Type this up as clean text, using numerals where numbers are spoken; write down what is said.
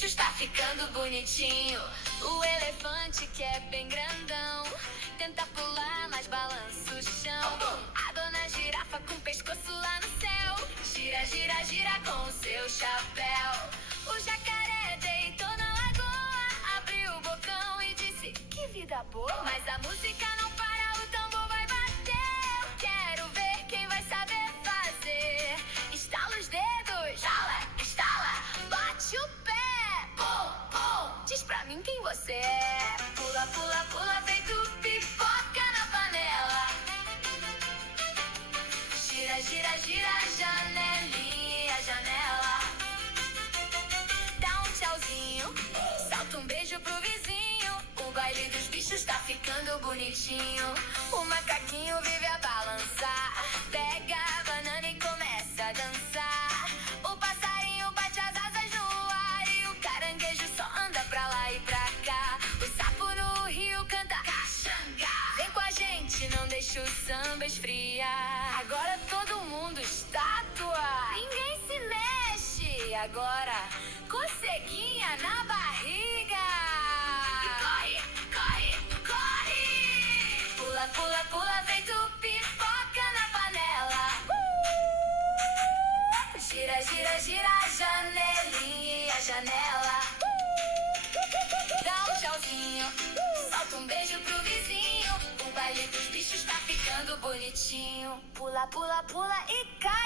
bichos tá ficando bonitinho. O elefante que é bem grandão tenta pular, mas balança o chão. A dona girafa com o pescoço lá no céu gira, gira, gira com o seu chapéu. O jacaré deitou na lagoa, abriu o bocão e disse: que vida boa. Mas a música não para, o tambor vai bater. Eu quero ver quem vai saber fazer. Estala os dedos, estala, estala, bate o pé, pum, pum. Diz pra mim quem você é. Pula, pula, pula, feito pipoca na panela. Gira, gira, gira, janelinha, janela. Dá um tchauzinho, salta um beijo pro vizinho. O baile dos bichos tá ficando bonitinho. O macaquinho vive a balançar, pega a banana e começa a dançar. O passarinho bate as asas no ar e o caranguejo só anda pra lá e pra cá. O sapo no rio canta caxangá. Vem com a gente, não deixa o samba esfriar. Agora todo mundo estátua, ninguém se mexe. Agora coceguinha na barriga. E corre, corre, corre. Pula, pula, pula, feito pipoca na panela. Gira, gira, gira, janelinha, janela. Dá um tchauzinho, solta um beijo pro vizinho. O baile dos bichos tá ficando bonitinho. Pula, pula, pula e cai.